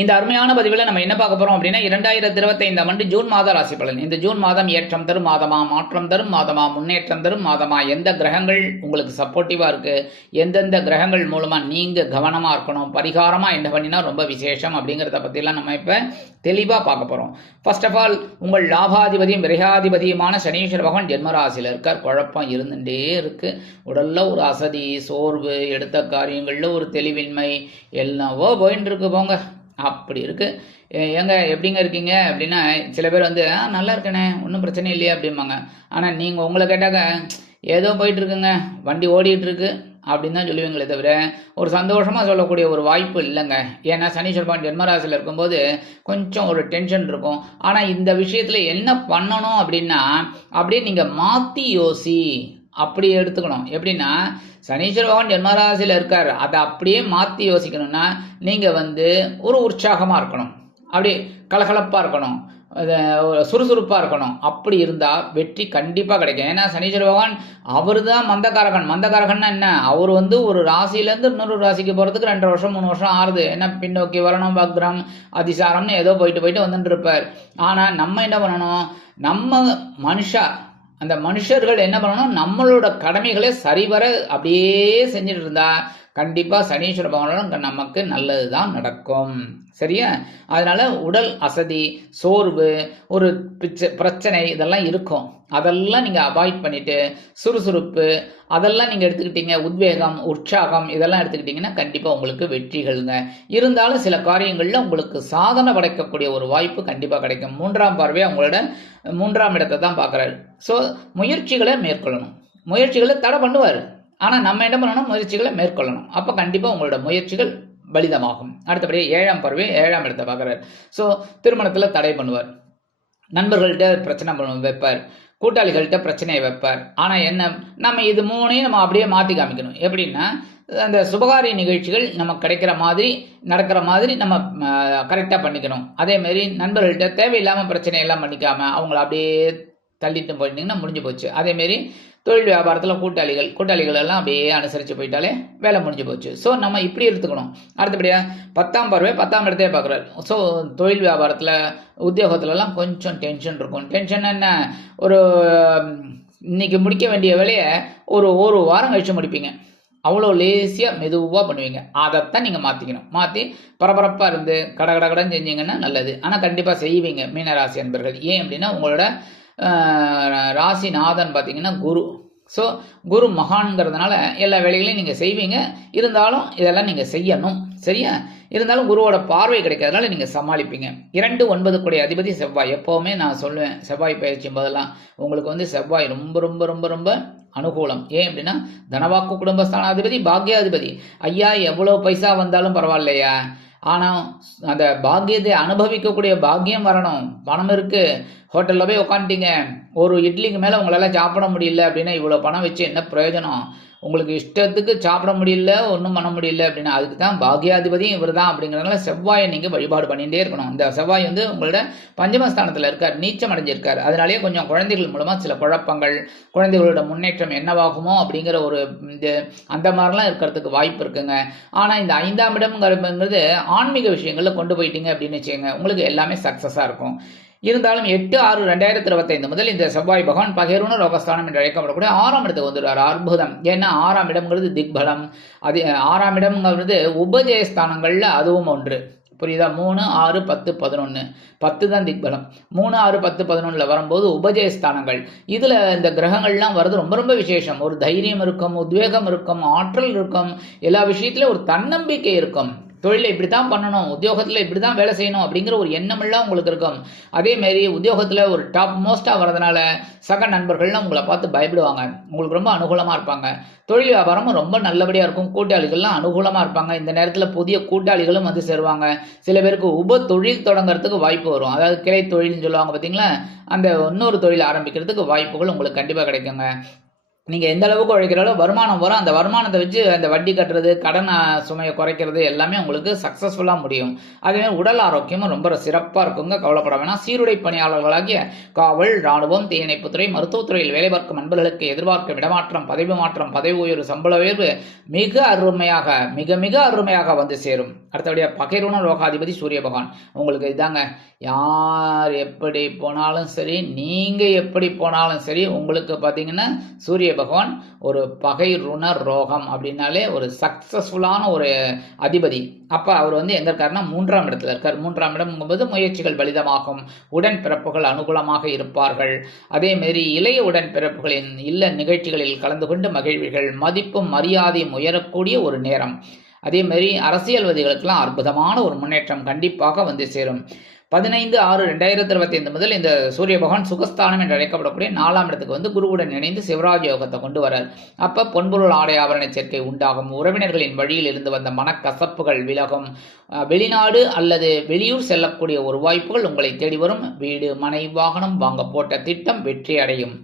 இந்த அருமையான பதிவில் நம்ம என்ன பார்க்க போறோம் அப்படின்னா இரண்டாயிரத்தி இருபத்தைந்தாம் ஆண்டு ஜூன் மாத ராசி பலன். இந்த ஜூன் மாதம் ஏற்றம் தரும் மாதமா மாற்றம் தரும் மாதமா முன்னேற்றம் தரும் மாதமா எந்த கிரகங்கள் உங்களுக்கு சப்போர்ட்டிவாக இருக்கு எந்தெந்த கிரகங்கள் மூலமாக நீங்கள் கவனமாக இருக்கணும் பரிகாரமாக என்ன பண்ணினா ரொம்ப விசேஷம் அப்படிங்கிறத பற்றிலாம் நம்ம இப்போ தெளிவாக பார்க்க போகிறோம் ஃபர்ஸ்ட் ஆஃப் ஆல் உங்கள் லாபாதிபதியும் விரகாதிபதியுமான சனீஸ்வர பகவான் ஜென்மராசியில் இருக்கார். குழப்பம் இருந்துட்டே இருக்குது உடலில் ஒரு அசதி சோர்வு எடுத்த காரியங்களில் ஒரு தெளிவின்மை எல்லாவோ போயின்னு இருக்கு போங்க. அப்படி இருக்கு. ஏங்க எப்படிங்க இருக்கீங்க? அப்படின்னா சில பேர் வந்து "ஆ, நல்லா இருக்கேனே ஒன்றும் பிரச்சனை இல்லையே அப்படிம்பாங்க. ஆனால் நீங்கள் உங்களை கேட்டாக்க ஏதோ போயிட்டு இருக்குங்க வண்டி ஓடிட்டு இருக்கு அப்படின்னு தான் சொல்லுவீங்களே தவிர ஒரு சந்தோஷமாக சொல்லக்கூடிய ஒரு வாய்ப்பு இல்லைங்க. ஏன்னா சனீஸ்வர பகவான் ஜென்மராசியில் இருக்கும்போது கொஞ்சம் ஒரு டென்ஷன் இருக்கும். ஆனால் இந்த விஷயத்தில் என்ன பண்ணணும் அப்படின்னா அப்படியே நீங்கள் மாற்றி யோசி. அப்படி எடுத்துக்கணும். எப்படின்னா சனீஸ்வர பகவான் ஜென்மராசியில் இருக்கார். அதை அப்படியே மாற்றி யோசிக்கணும்னா நீங்கள் வந்து ஒரு உற்சாகமாக இருக்கணும். அப்படி கலகலப்பாக இருக்கணும். சுறுசுறுப்பாக இருக்கணும். அப்படி இருந்தால் வெற்றி கண்டிப்பாக கிடைக்கும். ஏன்னா சனீஸ்வர பகவான் அவர் தான் மந்தகாரகன் மந்தகாரகன்னா என்ன? அவர் வந்து ஒரு ராசியிலேருந்து இன்னொரு ராசிக்கு போகிறதுக்கு ரெண்டு வருஷம் மூணு வருஷம் ஆறுது. ஏன்னா பின்னோக்கி வரணும் வக்ரம் அதிசாரம்னு ஏதோ போயிட்டு போயிட்டு வந்துட்டு இருப்பார். ஆனால் நம்ம என்ன பண்ணணும்? நம்ம மனுஷா அந்த மனுஷர்கள் என்ன பண்ணணும் நம்மளோட கடமைகளை சரிவர அப்படியே செஞ்சுட்டு இருந்தா கண்டிப்பாக சனீஸ்வர பகவானோட நமக்கு நல்லது தான் நடக்கும். சரியா? அதனால் உடல் அசதி சோர்வு ஒரு பிச்ச பிரச்சனை இதெல்லாம் இருக்கும். அதெல்லாம் நீங்கள் அவாய்ட் பண்ணிவிட்டு சுறுசுறுப்பு அதெல்லாம் நீங்கள் எடுத்துக்கிட்டீங்க உத்வேகம் உற்சாகம் இதெல்லாம் எடுத்துக்கிட்டிங்கன்னா கண்டிப்பாக உங்களுக்கு வெற்றிகள்ங்க இருந்தாலும் சில காரியங்களில் உங்களுக்கு சாதனை படைக்கக்கூடிய ஒரு வாய்ப்பு கண்டிப்பாக கிடைக்கும். மூன்றாம் பார்வையை அவங்களோட மூன்றாம் இடத்தை தான் பார்க்குறாரு. ஸோ முயற்சிகளை மேற்கொள்ளணும். முயற்சிகளை தடை பண்ணுவார். ஆனால் நம்ம என்ன பண்ணணும்? முயற்சிகளை மேற்கொள்ளணும். அப்போ கண்டிப்பாக உங்களோட முயற்சிகள் பலிதமாகும். அடுத்தபடி ஏழாம் பருவே ஏழாம் இடத்தை பார்க்குறாரு. ஸோ திருமணத்தில் தடை பண்ணுவார். நண்பர்கள்ட்ட பிரச்சனை பண்ண வைப்பார். கூட்டாளிகள்கிட்ட பிரச்சனையை வைப்பார். ஆனால் என்ன? நம்ம இது மூணையும் நம்ம அப்படியே மாற்றி காமிக்கணும். எப்படின்னா அந்த சுபகாரிய நிகழ்ச்சிகள் நமக்கு கிடைக்கிற மாதிரி நடக்கிற மாதிரி நம்ம கரெக்டாக பண்ணிக்கணும். அதேமாரி நண்பர்கள்ட்ட தேவையில்லாமல் பிரச்சனையெல்லாம் பண்ணிக்காமல் அவங்கள அப்படியே தள்ளிட்டு போயிட்டீங்கன்னா முடிஞ்சு போச்சு. அதேமாரி தொழில் வியாபாரத்தில் கூட்டாளிகள் கூட்டாளிகள் எல்லாம் அப்படியே அனுசரித்து போயிட்டாலே வேலை முடிஞ்சு போச்சு. ஸோ நம்ம இப்படி எடுத்துக்கணும். அடுத்தபடியாக பத்தாம் பார்வை பத்தாம் இடத்தையே பார்க்குறாரு. ஸோ தொழில் வியாபாரத்தில் உத்தியோகத்துலலாம் கொஞ்சம் டென்ஷன் இருக்கும். டென்ஷன் என்ன? ஒரு இன்றைக்கி முடிக்க வேண்டிய வேலையை ஒரு ஒரு வாரம் கழித்து முடிப்பீங்க. அவ்வளோ லேசியாக மெதுவாக பண்ணுவீங்க. அதைத்தான் நீங்கள் மாற்றிக்கணும் மாற்றி பரபரப்பாக இருந்து கட கட கடன் செஞ்சீங்கன்னா நல்லது. ஆனால் கண்டிப்பாக செய்வீங்க. மீனராசி அன்பர்கள். ஏன் அப்படின்னா உங்களோட ராசிநாதன் பார்த்தீங்கன்னா குரு. ஸோ குரு மகான்கிறதுனால எல்லா வேலைகளையும் நீங்கள் செய்வீங்க. இருந்தாலும் இதெல்லாம் நீங்கள் செய்யணும். சரியா? இருந்தாலும் குருவோட பார்வை கிடைக்கிறதுனால நீங்கள் சமாளிப்பீங்க. இரண்டு ஒன்பது கூடிய அதிபதி செவ்வாய். எப்போவுமே நான் சொல்லுவேன் செவ்வாய் பயிற்சியும் போதெல்லாம் உங்களுக்கு வந்து செவ்வாய் ரொம்ப ரொம்ப ரொம்ப ரொம்ப அனுகூலம். ஏன் அப்படின்னா தனவாக்கு குடும்பஸ்தானாதிபதி பாக்யாதிபதி. ஐயா எவ்வளோ பைசா வந்தாலும் பரவாயில்லையா? ஆனால் அந்த பாக்கியத்தை அனுபவிக்கக்கூடிய பாக்கியம் வரணும். பணம் இருக்குது ஹோட்டலில் போய் உட்காந்துட்டீங்க ஒரு இட்லிக்கு மேலே உங்களால் சாப்பிட முடியல அப்படின்னா இவ்வளோ பணம் வச்சு என்ன பிரயோஜனம்? உங்களுக்கு இஷ்டத்துக்கு சாப்பிட முடியல ஒன்றும் பண்ண முடியல அப்படின்னா அதுக்கு தான் பாக்யாதிபதியும் இவர் தான் அப்படிங்கிறதுனால செவ்வாயை நீங்கள் வழிபாடு பண்ணிகிட்டே இருக்கணும். அந்த செவ்வாய் வந்து உங்களோட பஞ்சமஸ்தானத்தில் இருக்கார் நீச்சம் அடைஞ்சிருக்கார். அதனாலேயே கொஞ்சம் குழந்தைகள் மூலமாக சில குழப்பங்கள் குழந்தைகளோட முன்னேற்றம் என்னவாகுமோ அப்படிங்கிற ஒரு இது அந்த மாதிரிலாம் இருக்கிறதுக்கு வாய்ப்பு இருக்குங்க. ஆனால் இந்த ஐந்தாம் இடம்ங்கிறது ஆன்மீக விஷயங்களில் கொண்டு போயிட்டீங்க அப்படின்னு வச்சுக்கோங்க. உங்களுக்கு எல்லாமே சக்ஸஸாக இருக்கும். இருந்தாலும் எட்டு ஆறு ரெண்டாயிரத்தி இருபத்தைந்து முதல் இந்த செவ்வாய் பகவான் பகிர்வுன ரோகஸ்தானம் என்று அழைக்கப்படக்கூடிய ஆறாம் இடத்துக்கு வந்துடுவார் அற்புதம். ஏன்னா ஆறாம் இடம்ங்கிறது திக்பலம். அது ஆறாம் இடம்ங்கிறது உபஜயஸ்தானங்களில் அதுவும் ஒன்று. புரியுதா? மூணு ஆறு பத்து பதினொன்று பத்து தான் திக்பலம். மூணு ஆறு பத்து பதினொன்றில் வரும்போது உபஜயஸ்தானங்கள். இதில் இந்த கிரகங்கள்லாம் வர்றது ரொம்ப ரொம்ப விசேஷம். ஒரு தைரியம் இருக்கும் உத்வேகம் இருக்கும் ஆற்றல் இருக்கும் எல்லா விஷயத்துலையும் ஒரு தன்னம்பிக்கை இருக்கும். தொழிலை இப்படி தான் பண்ணணும் உத்தியோகத்தில் இப்படி தான் வேலை செய்யணும் அப்படிங்கிற ஒரு எண்ணமெல்லாம் உங்களுக்கு இருக்கும். அதேமாரி உத்தியோகத்தில் ஒரு டாப் மோஸ்ட்டாக வரதுனால சக நண்பர்கள்லாம் உங்களை பார்த்து பயப்படுவாங்க. உங்களுக்கு ரொம்ப அனுகூலமாக இருப்பாங்க. தொழில் வியாபாரமும் ரொம்ப நல்லபடியாக இருக்கும். கூட்டாளிகள்லாம் அனுகூலமாக இருப்பாங்க. இந்த நேரத்தில் புதிய கூட்டாளிகளும் வந்து சேருவாங்க. சில பேருக்கு உப தொழில் தொடங்குறதுக்கு வாய்ப்பு வரும். அதாவது கிளை தொழில்னு சொல்லுவாங்க பார்த்தீங்களா அந்த இன்னொரு தொழில் ஆரம்பிக்கிறதுக்கு வாய்ப்புகள் உங்களுக்கு கண்டிப்பாக கிடைக்குங்க. நீங்கள் எந்த அளவுக்கு உழைக்கிறாலோ வருமானம் வரும். அந்த வருமானத்தை வச்சு அந்த வட்டி கட்டுறது கடன் சுமையை குறைக்கிறது எல்லாமே உங்களுக்கு சக்ஸஸ்ஃபுல்லாக முடியும். அதேமாதிரி உடல் ஆரோக்கியமும் ரொம்ப சிறப்பாக இருக்குங்க கவலைப்பட வேணாம். சீருடை பணியாளர்களாகிய காவல் ராணுவம் தீயணைப்புத்துறை மருத்துவத்துறையில் வேலை பார்க்கும் நண்பர்களுக்கு எதிர்பார்க்கும் இடமாற்றம் பதவி மாற்றம் பதவி உயர்வு சம்பள உயர்வு மிக அருமையாக மிக மிக அருமையாக வந்து சேரும். அடுத்தபடியாக பகைருண லோகாதிபதி சூரிய பகவான். உங்களுக்கு இதாங்க யார் எப்படி போனாலும் சரி நீங்கள் எப்படி போனாலும் சரி உங்களுக்கு பார்த்தீங்கன்னா சூரிய பகவான் ஒரு பகை ருண ரோகம் அப்படின்னாலே ஒரு சக்ஸஸ்ஃபுல்லான ஒரு அதிபதி. அப்போ அவர் வந்து எங்கே இருக்காருன்னா மூன்றாம் இடத்துல இருக்கார். மூன்றாம் இடம்ங்கும்போது முயற்சிகள் பலிதமாகும். உடன்பிறப்புகள் அனுகூலமாக இருப்பார்கள். அதேமாரி இளைய உடன்பிறப்புகளின் இல்ல நிகழ்ச்சிகளில் கலந்து கொண்டு மகிழ்வீர்கள். மதிப்பும் மரியாதையும் உயரக்கூடிய ஒரு நேரம். அதே மாதிரி அரசியல்வாதிகளுக்கெல்லாம் அற்புதமான ஒரு முன்னேற்றம் கண்டிப்பாக வந்து சேரும். பதினைந்து ஆறு ரெண்டாயிரத்தி இருபத்தி ஐந்து முதல் இந்த சூரிய பகவான் சுகஸ்தானம் என்று அழைக்கப்படக்கூடிய நாலாம் இடத்துக்கு வந்து குருவுடன் இணைந்து சிவராஜ் யோகத்தை கொண்டு வரார். அப்போ பொன்பொருள் ஆடை ஆபரண சேர்க்கை உண்டாகும். உறவினர்களின் வழியில் இருந்து வந்த மனக்கசப்புகள் விலகும். வெளிநாடு அல்லது வெளியூர் செல்லக்கூடிய ஒரு வாய்ப்புகள் உங்களை தேடி வரும். வீடு மனை வாகனம் வாங்க போட்ட திட்டம் வெற்றி அடையும்.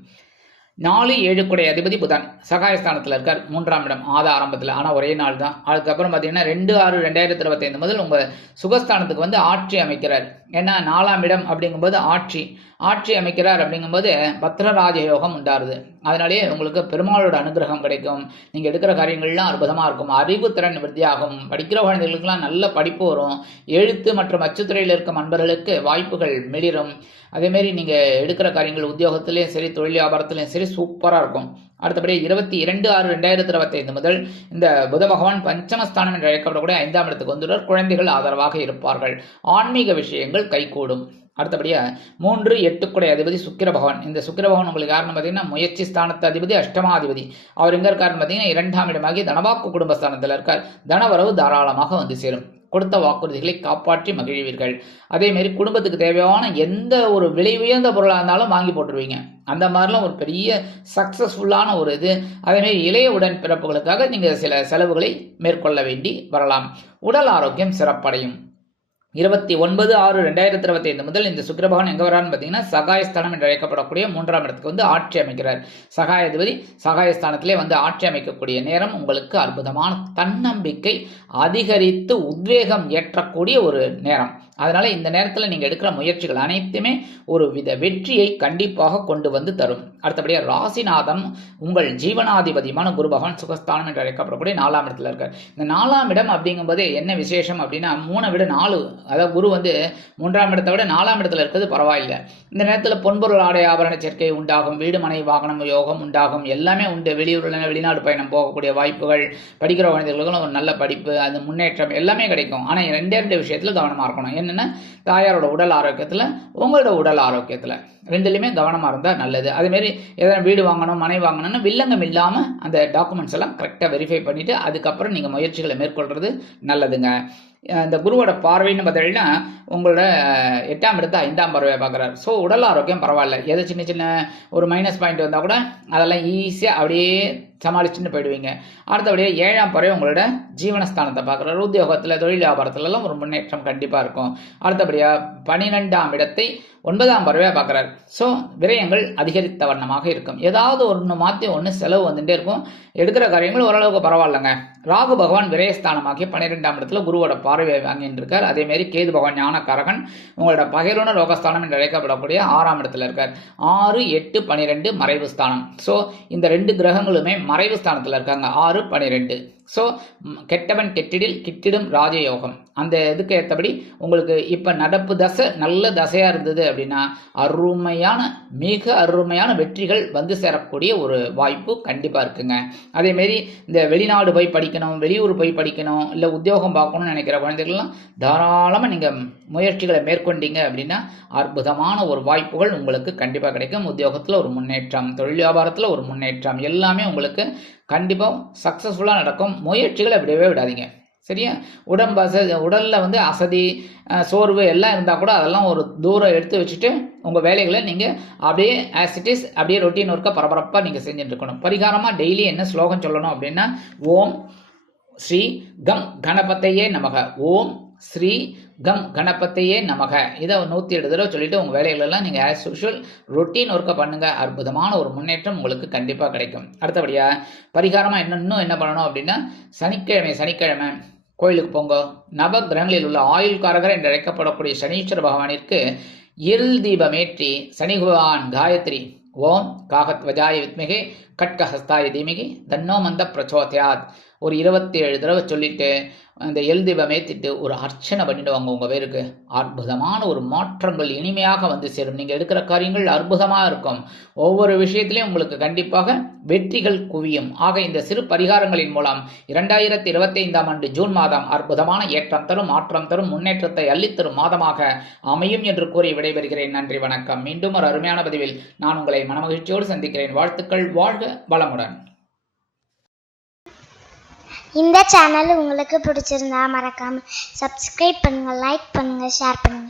நாலு ஏழு குடை அதிபதி புதன். சகாயஸ்தானத்தில் இருக்கார். மூன்றாம் இடம் ஆத ஆரம்பத்தில். ஆனால் ஒரே நாள் தான். அதுக்கப்புறம் பார்த்தீங்கன்னா ரெண்டு ஆறு ரெண்டாயிரத்தி இருபத்தைந்து முதல் உங்கள் சுகஸ்தானத்துக்கு வந்து ஆட்சி அமைக்கிறார். ஏன்னா நாலாம் இடம் அப்படிங்கும்போது ஆட்சி. ஆட்சி அமைக்கிறார் அப்படிங்கும்போது பத்ரராஜ யோகம் உண்டாருது. அதனாலேயே உங்களுக்கு பெருமாளோட அனுகிரகம் கிடைக்கும். நீங்கள் எடுக்கிற காரியங்கள்லாம் அற்புதமாக இருக்கும். அறிவுத்திறன் விருத்தியாகும். படிக்கிற குழந்தைகளுக்கெல்லாம் நல்ல படிப்பு வரும். எழுத்து மற்றும் அச்சுத்துறையில் இருக்கும் அன்பர்களுக்கு வாய்ப்புகள் மிளிரும். அதேமாரி நீங்கள் எடுக்கிற காரியங்கள் உத்தியோகத்திலையும் சரி தொழில் வியாபாரத்திலையும் சரி சூப்பராக இருக்கும். அடுத்தபடி இருபத்தி இரண்டு ஆறு ரெண்டாயிரத்தி இருபத்தைந்து முதல் இந்த புத பகவான் பஞ்சமஸ்தானம் என்று அழைக்கப்படக்கூடிய ஐந்தாம் இடத்துக்கு வந்துள்ளார். குழந்தைகள் ஆதரவாக இருப்பார்கள். ஆன்மீக விஷயங்கள் கைகூடும். அடுத்தபடியாக மூன்று எட்டுக்குடை அதிபதி சுக்கிர பகவான். இந்த சுக்கிர பகவான் உங்களுக்கு யாருன்னு பார்த்தீங்கன்னா முயற்சி ஸ்தானத்து அதிபதி அஷ்டமாதிபதி. அவர் எங்க இருக்காருன்னு பார்த்தீங்கன்னா இரண்டாம் இடமாகி தனவாக்கு குடும்பஸ்தானத்தில் இருக்கார். தனவரவு தாராளமாக வந்து சேரும். கொடுத்த வாக்குறுதிகளை காப்பாற்றி மகிழ்வீர்கள். அதேமாரி குடும்பத்துக்கு தேவையான எந்த ஒரு விலை உயர்ந்த பொருளாக இருந்தாலும் வாங்கி போட்டுருவீங்க. அந்த மாதிரிலாம் ஒரு பெரிய சக்ஸஸ்ஃபுல்லான ஒரு இது. அதேமாரி இளைய உடன் பிறப்புகளுக்காக நீங்கள் சில செலவுகளை மேற்கொள்ள வேண்டி வரலாம். உடல் ஆரோக்கியம் சிறப்படையும். இருபத்தி ஒன்பது ஆறு ரெண்டாயிரத்தி இருபத்தி ஐந்து முதல் இந்த சுக்கிரபகவான் எங்கே வரான்னு பார்த்தீங்கன்னா சகாயஸ்தானம் என்று அழைக்கப்படக்கூடிய மூன்றாம் இடத்துக்கு வந்து ஆட்சி அமைக்கிறார். சகாயாதிபதி சகாயஸ்தானத்திலே வந்து ஆட்சி அமைக்கக்கூடிய நேரம் உங்களுக்கு அற்புதமான தன்னம்பிக்கை அதிகரித்து உத்வேகம் ஏற்றக்கூடிய ஒரு நேரம். அதனால இந்த நேரத்தில் நீங்கள் எடுக்கிற முயற்சிகள் அனைத்துமே ஒரு வித வெற்றியை கண்டிப்பாக கொண்டு வந்து தரும். அடுத்தபடியாக ராசிநாதம் உங்கள் ஜீவனாதிபதியுமான குரு பகவான் சுகஸ்தானம் என்று அழைக்கப்படக்கூடிய நாலாம் இடத்துல இருக்கார். இந்த நாலாம் இடம் அப்படிங்கும்போது என்ன விசேஷம் அப்படின்னா மூணை விட நாலு. அதாவது குரு வந்து மூன்றாம் இடத்தை விட நாலாம் இடத்துல இருக்கிறது பரவாயில்லை. இந்த நேரத்தில் பொன்பொருள் ஆடை ஆபரண சேர்க்கை உண்டாகும். வீடு மனை வாகனம் யோகம் உண்டாகும். எல்லாமே உண்டு. வெளியூரில் வெளிநாடு பயணம் போகக்கூடிய வாய்ப்புகள் படிக்கிற குழந்தைகளுக்கும் ஒரு நல்ல படிப்பு அந்த முன்னேற்றம் எல்லாமே கிடைக்கும். ஆனால் ரெண்டே ரெண்டு விஷயத்தில் கவனமாக இருக்கணும். என்னென்ன தாயாரோட உடல் ஆரோக்கியத்தில் உங்களோட உடல் ஆரோக்கியத்தில். ரெண்டுலேயுமே கவனமாக இருந்தால் நல்லது. அதேமாரி எதனா வீடு வாங்கணும் மனை வாங்கணும்னு வில்லங்கம் இல்லாமல் அந்த டாக்குமெண்ட்ஸ் எல்லாம் கரெக்டாக வெரிஃபை பண்ணிவிட்டு அதுக்கப்புறம் நீங்கள் முயற்சிகளை மேற்கொள்கிறது நல்லதுங்க. இந்த குருவோட பார்வைன்னு பார்த்தீங்கன்னா உங்களோட எட்டாம் இடத்தை ஐந்தாம் பார்வையை பார்க்குறாரு. ஸோ உடல் ஆரோக்கியம் பரவாயில்ல. எது சின்ன சின்ன ஒரு மைனஸ் பாயிண்ட் வந்தால் கூட அதெல்லாம் ஈஸியாக அப்படியே சமாளிச்சுன்னு போயிடுவீங்க. அடுத்தபடியாக ஏழாம் பறவை உங்களோட ஜீவனஸ்தானத்தை பார்க்குறாரு. உத்தியோகத்தில் தொழில் வியாபாரத்துலலாம் ஒரு முன்னேற்றம் கண்டிப்பாக இருக்கும். அடுத்தபடியாக பனிரெண்டாம் இடத்தை ஒன்பதாம் பறவையாக பார்க்குறாரு. ஸோ விரயங்கள் அதிகரித்த வண்ணமாக இருக்கும். ஏதாவது ஒன்று மாற்றி ஒன்று செலவு வந்துட்டே இருக்கும். எடுக்கிற காரியங்கள் ஓரளவுக்கு பரவாயில்லைங்க. ராகு பகவான் விரயஸ்தானமாகி பன்னிரெண்டாம் இடத்துல குருவோட பார்வையை வாங்கிட்டு இருக்கார். அதேமாரி கேது பகவான் ஞானக்காரகன் உங்களோட பகிர்வுன ரோகஸ்தானம் என்று அழைக்கப்படக்கூடிய ஆறாம் இடத்துல இருக்கார். ஆறு எட்டு பன்னிரெண்டு மறைவு ஸ்தானம். ஸோ இந்த ரெண்டு கிரகங்களுமே மறைவு ஸ்தானத்தில் இருக்காங்க. ஆறு பனிரெண்டு. ஸோ கெட்டவன் கெட்டிடில் கிட்டிடும் ராஜயோகம். அந்த இதுக்கு ஏற்றபடி உங்களுக்கு இப்போ நடப்பு தசை நல்ல தசையாக இருந்தது அப்படின்னா அருமையான மிக அருமையான வெற்றிகள் வந்து சேரக்கூடிய ஒரு வாய்ப்பு கண்டிப்பாக இருக்குங்க. அதேமாரி இந்த வெளிநாடு போய் படிக்கணும் வெளியூர் போய் படிக்கணும் இல்லை உத்தியோகம் பார்க்கணும்னு நினைக்கிற குழந்தைகள்லாம் தாராளமாக நீங்கள் முயற்சிகளை மேற்கொண்டீங்க அப்படின்னா அற்புதமான ஒரு வாய்ப்புகள் உங்களுக்கு கண்டிப்பாக கிடைக்கும். உத்தியோகத்தில் ஒரு முன்னேற்றம் தொழில் வியாபாரத்தில் ஒரு முன்னேற்றம் எல்லாமே உங்களுக்கு கண்டிப்பாக சக்ஸஸ்ஃபுல்லாக நடக்கும். முயற்சிகளை விடவே விடாதீங்க. சரியா? உடம்பு அச உடலில் வந்து அசதி சோர்வு எல்லாம் இருந்தால் கூட அதெல்லாம் ஒரு தூரம் எடுத்து வச்சுட்டு உங்கள் வேலைகளை நீங்கள் அப்படியே ஆஸ் இட் இஸ் அப்படியே ரொட்டீன் ஒர்க்காக பரபரப்பாக நீங்கள் செஞ்சுட்டு இருக்கணும். பரிகாரமாக டெய்லி என்ன ஸ்லோகம் சொல்லணும் அப்படின்னா ஓம் ஸ்ரீ கம் கணபத்தையே நமக. ஓம் ஸ்ரீ கம் கணபத்தையே நமக. இதை நூற்றி எட்டு தடவை சொல்லிவிட்டு உங்கள் வேலைகளெல்லாம் நீங்கள் ஆஸ் யூஷுவல் ரொட்டீன் ஒர்க்கை பண்ணுங்கள் அற்புதமான ஒரு முன்னேற்றம் உங்களுக்கு கண்டிப்பாக கிடைக்கும். அடுத்தபடியாக பரிகாரமாக என்ன இன்னும் என்ன பண்ணணும் அப்படின்னா சனிக்கிழமை சனிக்கிழமை கோயிலுக்கு போங்க. நவ கிரகங்களில் உள்ள ஆயுள்காரகர் என்று அழைக்கப்படக்கூடிய சனீஸ்வர பகவானிற்கு இருள் தீபமேற்றி சனி பகவான் காயத்ரி ஓம் காகத்வஜாய வித்மிகே கட்கஹஸ்தாய தீமிகி தன்னோ மந்த பிரச்சோதயாத். ஒரு இருபத்தி ஏழு தடவை சொல்லிட்டு அந்த எல் தீபம் ஏற்றிட்டு ஒரு அர்ச்சனை பண்ணிடுவாங்க உங்கள் பேருக்கு. அற்புதமான ஒரு மாற்றங்கள் இனிமையாக வந்து சேரும். நீங்கள் எடுக்கிற காரியங்கள் அற்புதமாக இருக்கும். ஒவ்வொரு விஷயத்திலையும் உங்களுக்கு கண்டிப்பாக வெற்றிகள் குவியும். ஆக இந்த சிறு பரிகாரங்களின் மூலம் இரண்டாயிரத்தி இருபத்தைந்தாம் ஆண்டு ஜூன் மாதம் அற்புதமான ஏற்றம் தரும் மாற்றம் தரும் முன்னேற்றத்தை அள்ளித்தரும் மாதமாக அமையும் என்று கூறி விடைபெறுகிறேன். நன்றி வணக்கம். மீண்டும் ஒரு அருமையான பதிவில் நான் உங்களை மனமகிழ்ச்சியோடு சந்திக்கிறேன். வாழ்த்துக்கள் வாழ்க வளமுடன். இந்த சேனல் உங்களுக்கு பிடிச்சிருந்தா மறக்காம சப்ஸ்கிரைப் பண்ணுங்க லைக் பண்ணுங்க ஷேர் பண்ணுங்க.